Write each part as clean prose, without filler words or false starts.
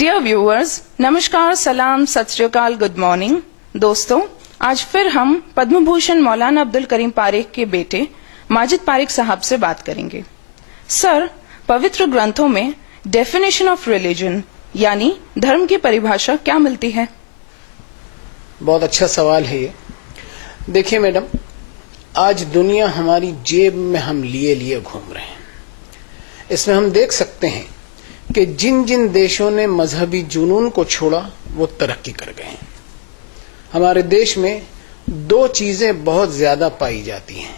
Dear viewers, नमस्कार, सलाम, सत श्री अकाल, गुड मॉर्निंग। दोस्तों, आज फिर हम पद्म भूषण मौलाना अब्दुल करीम पारेख के बेटे माजिद पारेख साहब से बात करेंगे। सर, पवित्र ग्रंथों में डेफिनेशन ऑफ रिलीजन यानी धर्म की परिभाषा क्या मिलती है? बहुत अच्छा सवाल है ये। देखिए मैडम, आज दुनिया हमारी जेब में हम लिए लिए घूम रहे हैं। इसमें हम देख सकते हैं कि जिन जिन देशों ने मजहबी जुनून को छोड़ा वो तरक्की कर गए हैं। हमारे देश में दो चीजें बहुत ज्यादा पाई जाती हैं,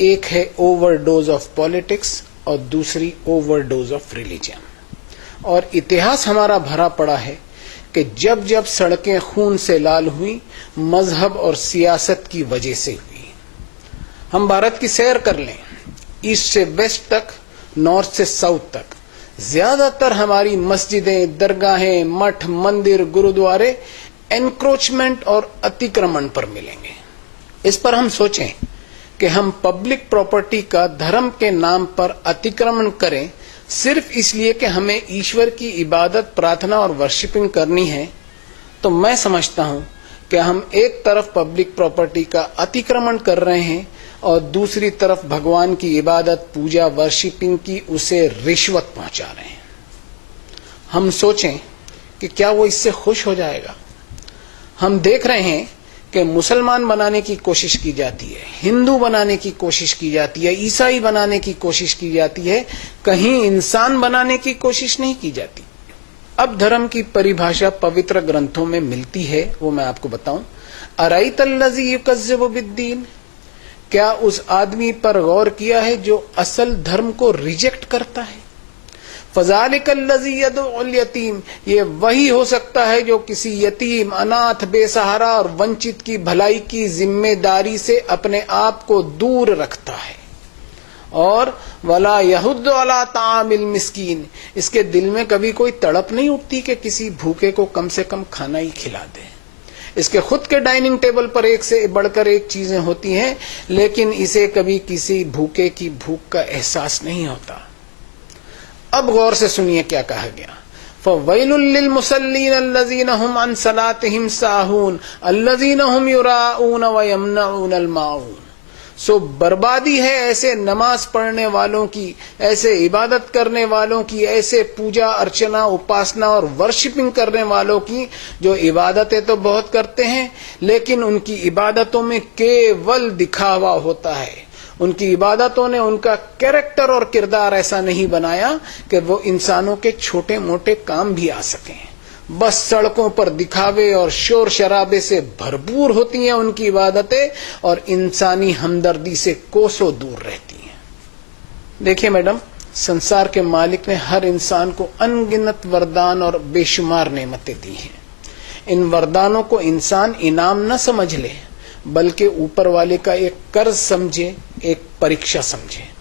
एक है ओवरडोज ऑफ पॉलिटिक्स और दूसरी ओवरडोज ऑफ रिलीजन। और इतिहास हमारा भरा पड़ा है कि जब जब सड़कें खून से लाल हुई, मजहब और सियासत की वजह से हुई। हम भारत की सैर कर लें, ईस्ट से वेस्ट तक, नॉर्थ से साउथ तक, ज्यादातर हमारी मस्जिदें, दरगाहें, मठ, मंदिर, गुरुद्वारे एनक्रोचमेंट और अतिक्रमण पर मिलेंगे। इस पर हम सोचें कि हम पब्लिक प्रॉपर्टी का धर्म के नाम पर अतिक्रमण करें सिर्फ इसलिए कि हमें ईश्वर की इबादत, प्रार्थना और वर्शिपिंग करनी है, तो मैं समझता हूं कि हम एक तरफ पब्लिक प्रॉपर्टी का अतिक्रमण कर रहे हैं और दूसरी तरफ भगवान की इबादत, पूजा, वर्शिपिंग की उसे रिश्वत पहुंचा रहे हैं। हम सोचें कि क्या वो इससे खुश हो जाएगा? हम देख रहे हैं कि मुसलमान बनाने की कोशिश की जाती है, हिंदू बनाने की कोशिश की जाती है, ईसाई बनाने की कोशिश की जाती है, कहीं इंसान बनाने की कोशिश नहीं की जाती। अब धर्म की परिभाषा पवित्र ग्रंथों में मिलती है, वो मैं आपको बताऊं। अराइतल्लज़ी युकज़्ज़िबु बिद्दीन, क्या उस आदमी पर गौर किया है जो असल धर्म को रिजेक्ट करता है? फज़ालिकल्लज़ी यदउल यतीम, ये वही हो सकता है जो किसी यतीम, अनाथ, बेसहारा और वंचित की भलाई की जिम्मेदारी से अपने आप को दूर रखता है। और वला यहुद्दु अला तामिल मिस्कीन, इसके दिल में कभी कोई तड़प नहीं उठती कि किसी भूखे को कम से कम खाना ही खिला दे। इसके खुद के डाइनिंग टेबल पर एक से बढ़कर एक चीजें होती हैं, लेकिन इसे कभी किसी भूखे की भूख का एहसास नहीं होता। अब गौर से सुनिए क्या कहा गया। फ़वैलुल लिल मुसल्लीन अल्लज़ीना हुम अन सलातिहिम साहून अल्लज़ीना हुम युराऊन व यमनऊनल माऊन। सो बर्बादी है ऐसे नमाज पढ़ने वालों की, ऐसे इबादत करने वालों की, ऐसे पूजा अर्चना, उपासना और वर्शिपिंग करने वालों की जो इबादतें तो बहुत करते हैं लेकिन उनकी इबादतों में केवल दिखावा होता है। उनकी इबादतों ने उनका कैरेक्टर और किरदार ऐसा नहीं बनाया कि वो इंसानों के छोटे मोटे काम भी आ सकें। बस सड़कों पर दिखावे और शोर शराबे से भरपूर होती हैं उनकी इबादतें और इंसानी हमदर्दी से कोसों दूर रहती हैं। देखिए मैडम, संसार के मालिक ने हर इंसान को अनगिनत वरदान और बेशुमार नेमतें दी हैं। इन वरदानों को इंसान इनाम न समझ ले, बल्कि ऊपर वाले का एक कर्ज समझे, एक परीक्षा समझे।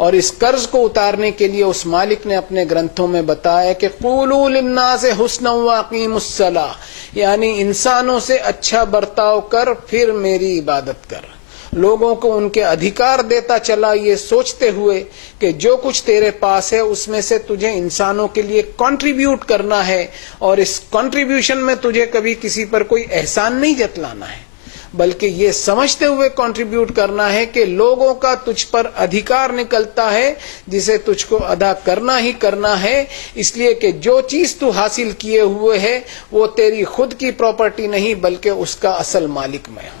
और इस कर्ज को उतारने के लिए उस मालिक ने अपने ग्रंथों में बताया कि क़ूलू लिन्नासि हुस्नन व अक़ीमुस्सलाह, यानी इंसानों से अच्छा बर्ताव कर फिर मेरी इबादत कर। लोगों को उनके अधिकार देता चला, ये सोचते हुए कि जो कुछ तेरे पास है उसमें से तुझे इंसानों के लिए कंट्रीब्यूट करना है और इस कंट्रीब्यूशन में तुझे कभी किसी पर कोई एहसान नहीं जतलाना है, बल्कि ये समझते हुए कंट्रीब्यूट करना है कि लोगों का तुझ पर अधिकार निकलता है जिसे तुझको अदा करना ही करना है, इसलिए कि जो चीज तू हासिल किए हुए है वो तेरी खुद की प्रॉपर्टी नहीं बल्कि उसका असल मालिक मैं हूं।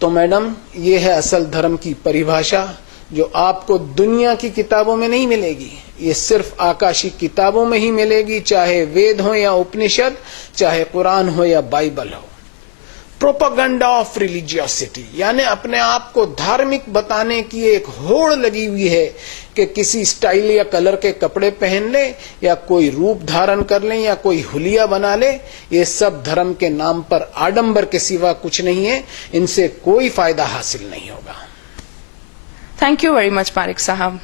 तो मैडम, ये है असल धर्म की परिभाषा जो आपको दुनिया की किताबों में नहीं मिलेगी, ये सिर्फ आकाशी किताबों में ही मिलेगी, चाहे वेद हो या उपनिषद, चाहे कुरान हो या बाइबल हो। प्रोपेगेंडा ऑफ रिलीजियोसिटी, यानी अपने आप को धार्मिक बताने की एक होड़ लगी हुई है कि किसी स्टाइल या कलर के कपड़े पहन ले या कोई रूप धारण कर ले या कोई हुलिया बना ले। ये सब धर्म के नाम पर आडंबर के सिवा कुछ नहीं है, इनसे कोई फायदा हासिल नहीं होगा। Thank you very much Parekh साहब।